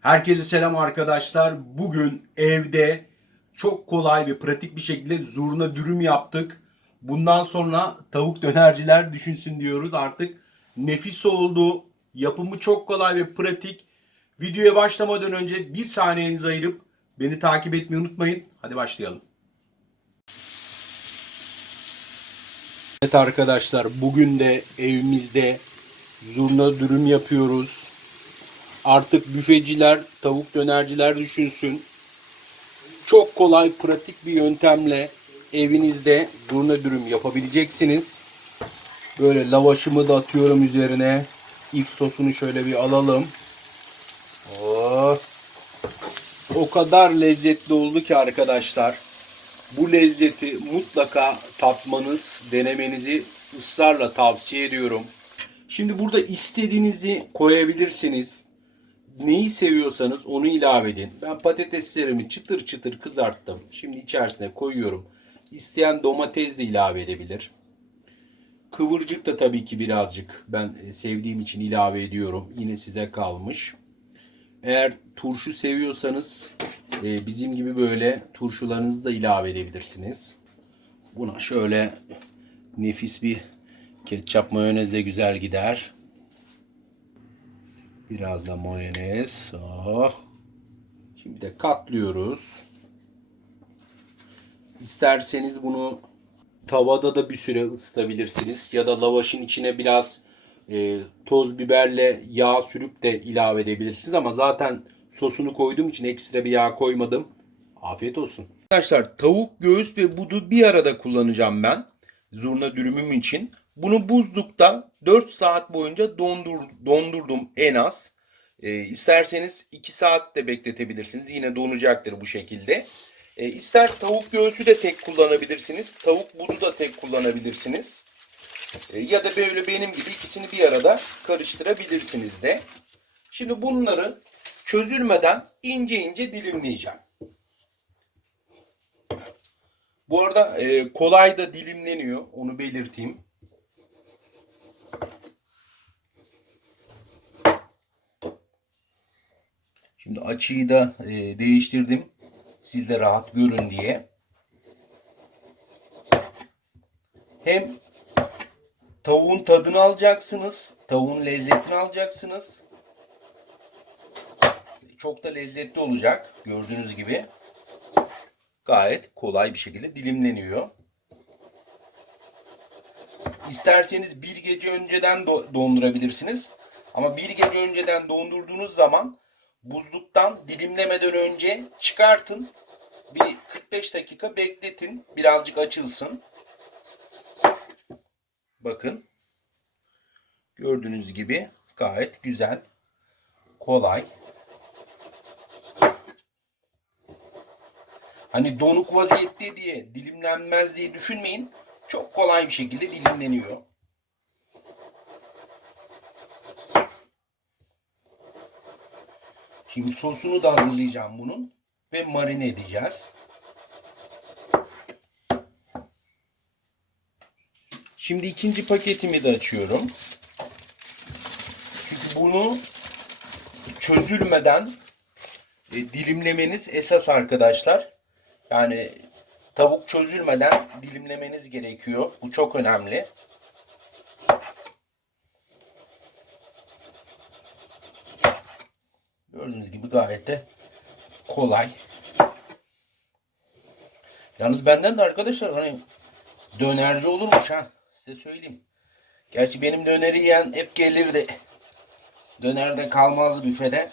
Herkese selam arkadaşlar. Bugün evde çok kolay ve pratik bir şekilde zurna dürüm yaptık. Bundan sonra tavuk dönerciler düşünsün diyoruz. Artık nefis oldu. Yapımı çok kolay ve pratik. Videoya başlamadan önce bir saniyenizi ayırıp beni takip etmeyi unutmayın. Hadi başlayalım. Evet arkadaşlar bugün de evimizde zurna dürüm yapıyoruz. Artık büfeciler, tavuk dönerciler düşünsün. Çok kolay, pratik bir yöntemle evinizde zurna dürüm yapabileceksiniz. Böyle lavaşımı da atıyorum üzerine. İlk sosunu şöyle bir alalım. Oh. O kadar lezzetli oldu ki arkadaşlar. Bu lezzeti mutlaka tatmanız, denemenizi ısrarla tavsiye ediyorum. Şimdi burada istediğinizi koyabilirsiniz. Neyi seviyorsanız onu ilave edin. Ben patateslerimi çıtır çıtır kızarttım. Şimdi içerisine koyuyorum. İsteyen domates de ilave edebilir. Kıvırcık da tabii ki birazcık ben e, sevdiğim için ilave ediyorum. Yine size kalmış. Eğer turşu seviyorsanız e, bizim gibi böyle turşularınızı da ilave edebilirsiniz. Buna şöyle nefis bir ketçap mayonez de güzel gider. Biraz da mayonez. Oh. Şimdi de katlıyoruz. İsterseniz bunu tavada da bir süre ısıtabilirsiniz. Ya da lavaşın içine biraz e, toz biberle yağ sürüp de ilave edebilirsiniz. Ama zaten sosunu koyduğum için ekstra bir yağ koymadım. Afiyet olsun. Arkadaşlar tavuk, göğüs ve budu bir arada kullanacağım ben. Zurna dürümüm için. Bunu buzlukta 4 saat boyunca dondur, dondurdum en az. E, isterseniz 2 saat de bekletebilirsiniz. Yine donacaktır bu şekilde. E, ister tavuk göğsü de tek kullanabilirsiniz. Tavuk budu da tek kullanabilirsiniz. E, ya da böyle benim gibi ikisini bir arada karıştırabilirsiniz de. Şimdi bunları çözülmeden ince ince dilimleyeceğim. Bu arada e, kolay da dilimleniyor. Onu belirteyim. Şimdi açıyı da e, değiştirdim. Siz de rahat görün diye. Hem tavuğun tadını alacaksınız. Tavuğun lezzetini alacaksınız. Çok da lezzetli olacak. Gördüğünüz gibi. Gayet kolay bir şekilde dilimleniyor. İsterseniz bir gece önceden do- dondurabilirsiniz. Ama bir gece önceden dondurduğunuz zaman buzluktan dilimlemeden önce çıkartın. Bir 45 dakika bekletin. Birazcık açılsın. Bakın. Gördüğünüz gibi gayet güzel. Kolay. Hani donuk vaziyette diye dilimlenmez diye düşünmeyin. Çok kolay bir şekilde dilimleniyor. Şimdi sosunu da hazırlayacağım bunun ve marine edeceğiz. Şimdi ikinci paketimi de açıyorum. Çünkü bunu çözülmeden e, dilimlemeniz esas arkadaşlar. Yani tavuk çözülmeden dilimlemeniz gerekiyor. Bu çok önemli. Gördüğünüz gibi gayet de kolay. Yalnız benden de arkadaşlar hani dönerci olurmuş ha. Size söyleyeyim. Gerçi benim döneri yiyen hep gelirdi. Dönerde kalmaz büfede.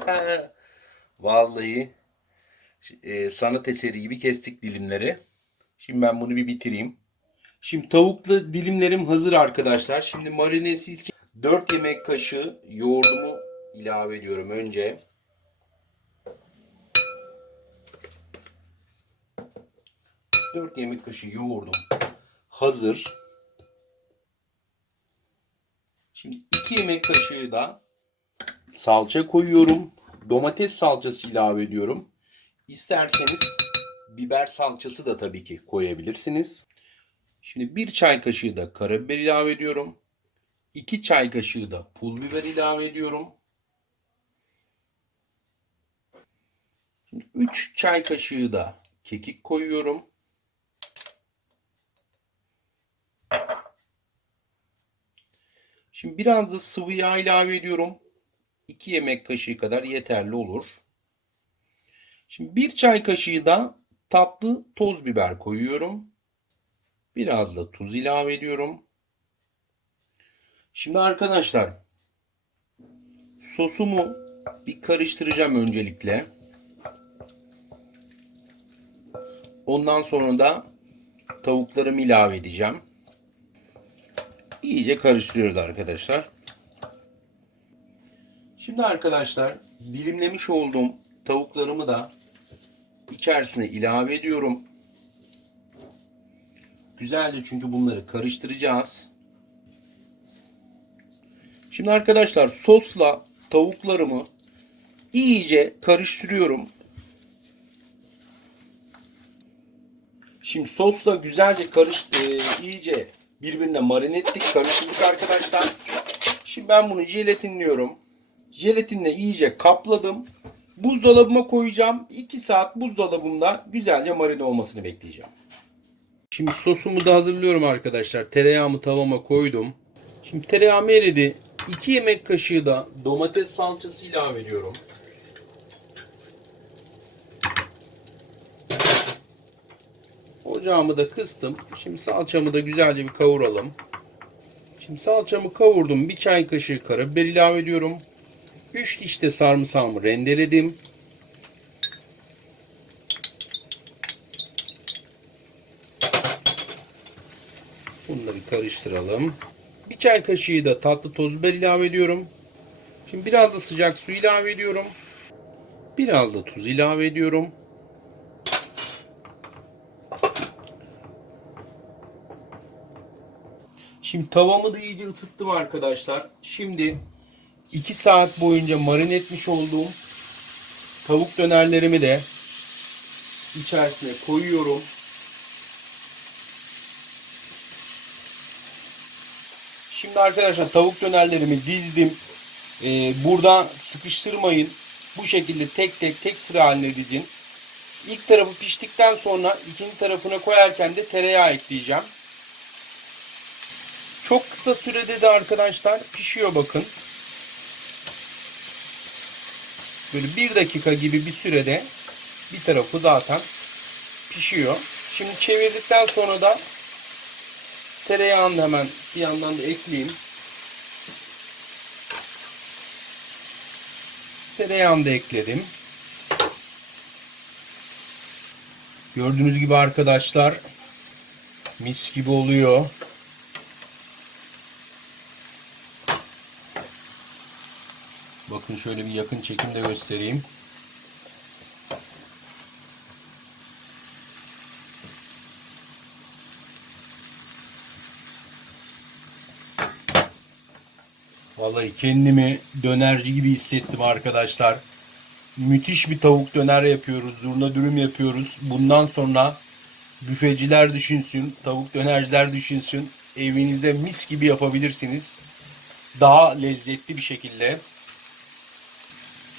Vallahi e, sanat eseri gibi kestik dilimleri. Şimdi ben bunu bir bitireyim. Şimdi tavuklu dilimlerim hazır arkadaşlar. Şimdi marinesi 4 yemek kaşığı yoğurdumu ilave ediyorum önce. Dört yemek kaşığı yoğurdum hazır. Şimdi 2 yemek kaşığı da salça koyuyorum. Domates salçası ilave ediyorum. İsterseniz biber salçası da tabii ki koyabilirsiniz. Şimdi bir çay kaşığı da karabiber ilave ediyorum. 2 çay kaşığı da pul biber ilave ediyorum. Şimdi 3 çay kaşığı da kekik koyuyorum. Şimdi biraz da sıvı yağ ilave ediyorum. 2 yemek kaşığı kadar yeterli olur. Şimdi 1 çay kaşığı da tatlı toz biber koyuyorum. Biraz da tuz ilave ediyorum. Şimdi arkadaşlar sosumu bir karıştıracağım öncelikle. Ondan sonra da tavuklarımı ilave edeceğim. İyice karıştırıyoruz arkadaşlar. Şimdi arkadaşlar dilimlemiş olduğum tavuklarımı da içerisine ilave ediyorum. Güzelce çünkü bunları karıştıracağız. Şimdi arkadaşlar sosla tavuklarımı iyice karıştırıyorum. Şimdi sosla güzelce karış e, iyice birbirine marine ettik, karıştırdık arkadaşlar. Şimdi ben bunu jelatinliyorum. Jelatinle iyice kapladım. Buzdolabıma koyacağım. 2 saat buzdolabımda güzelce marine olmasını bekleyeceğim. Şimdi sosumu da hazırlıyorum arkadaşlar. Tereyağımı tavama koydum. Şimdi tereyağım eridi. 2 yemek kaşığı da domates salçası ilave ediyorum. Ocağımı da kıstım. Şimdi salçamı da güzelce bir kavuralım. Şimdi salçamı kavurdum. Bir çay kaşığı karabiber ilave ediyorum. 3 diş de sarımsağımı rendeledim. Bunları karıştıralım. Bir çay kaşığı da tatlı toz biber ilave ediyorum. Şimdi biraz da sıcak su ilave ediyorum. Biraz da tuz ilave ediyorum. Şimdi tavamı da iyice ısıttım arkadaşlar. Şimdi 2 saat boyunca marine etmiş olduğum tavuk dönerlerimi de içerisine koyuyorum. Şimdi arkadaşlar tavuk dönerlerimi dizdim. Ee, burada sıkıştırmayın. Bu şekilde tek tek tek sıra haline dizin. İlk tarafı piştikten sonra ikinci tarafına koyarken de tereyağı ekleyeceğim. Çok kısa sürede de arkadaşlar pişiyor bakın. Böyle bir dakika gibi bir sürede bir tarafı zaten pişiyor. Şimdi çevirdikten sonra da tereyağını hemen bir yandan da ekleyeyim. Tereyağını da ekledim. Gördüğünüz gibi arkadaşlar mis gibi oluyor. Bakın şöyle bir yakın çekimde göstereyim. Vallahi kendimi dönerci gibi hissettim arkadaşlar. Müthiş bir tavuk döner yapıyoruz. Zurna dürüm yapıyoruz. Bundan sonra büfeciler düşünsün, tavuk dönerciler düşünsün. Evinizde mis gibi yapabilirsiniz. Daha lezzetli bir şekilde.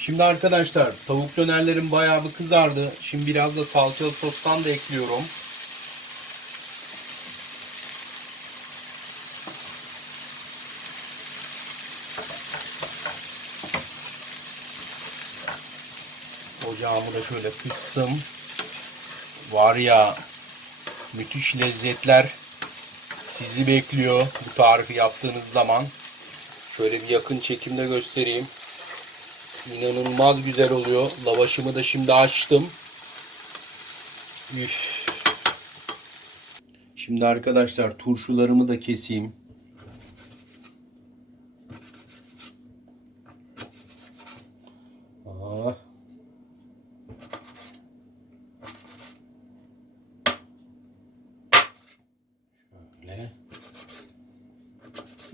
Şimdi arkadaşlar tavuk dönerlerim bayağı bir kızardı. Şimdi biraz da salçalı sostan da ekliyorum. Ocağımı da şöyle kıstım. Var ya müthiş lezzetler sizi bekliyor bu tarifi yaptığınız zaman. Şöyle bir yakın çekimde göstereyim. İnanılmaz güzel oluyor. Lavaşımı da şimdi açtım. Üf. Şimdi arkadaşlar turşularımı da keseyim. Ah.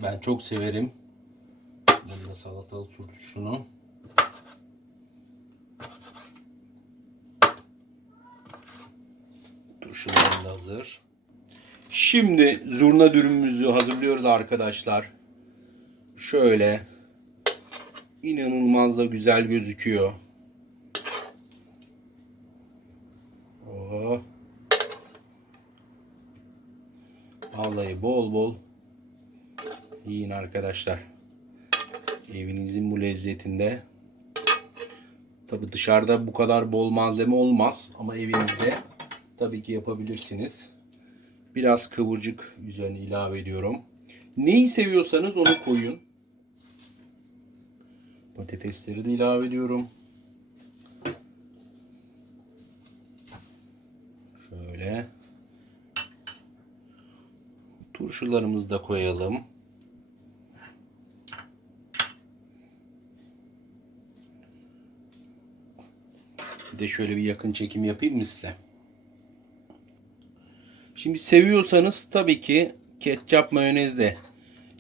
Ben çok severim. Bunda salatalık turşusunu. Turşularım da hazır. Şimdi zurna dürümümüzü hazırlıyoruz arkadaşlar. Şöyle. inanılmaz da güzel gözüküyor. Oh. Vallahi bol bol yiyin arkadaşlar. Evinizin bu lezzetinde. Tabi dışarıda bu kadar bol malzeme olmaz ama evinizde tabii ki yapabilirsiniz. Biraz kıvırcık üzerine ilave ediyorum. Neyi seviyorsanız onu koyun. Patatesleri de ilave ediyorum. Şöyle. Turşularımızı da koyalım. Bir de şöyle bir yakın çekim yapayım mı size? Şimdi seviyorsanız tabii ki ketçap mayonez de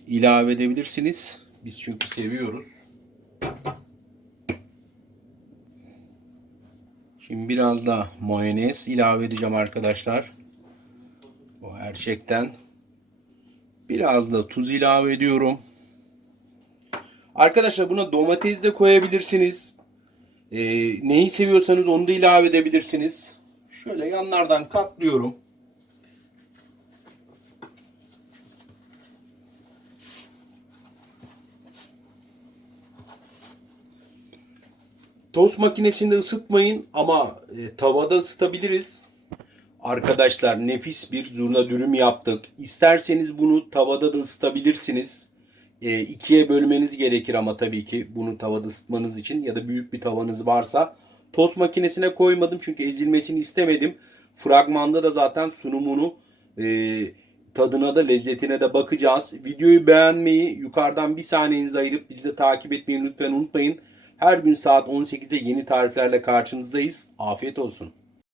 ilave edebilirsiniz. Biz çünkü seviyoruz. Şimdi biraz da mayonez ilave edeceğim arkadaşlar. Bu gerçekten. Biraz da tuz ilave ediyorum. Arkadaşlar buna domates de koyabilirsiniz. Ee, neyi seviyorsanız onu da ilave edebilirsiniz. Şöyle yanlardan katlıyorum. Tost makinesinde ısıtmayın ama e, tavada ısıtabiliriz. Arkadaşlar nefis bir zurna dürüm yaptık. İsterseniz bunu tavada da ısıtabilirsiniz. E, ikiye bölmeniz gerekir ama tabii ki bunu tavada ısıtmanız için ya da büyük bir tavanız varsa. Tost makinesine koymadım çünkü ezilmesini istemedim. Fragmanda da zaten sunumunu e, tadına da lezzetine de bakacağız. Videoyu beğenmeyi, yukarıdan bir saniyenizi ayırıp bizi de takip etmeyi lütfen unutmayın. Her gün saat 18'de yeni tariflerle karşınızdayız. Afiyet olsun.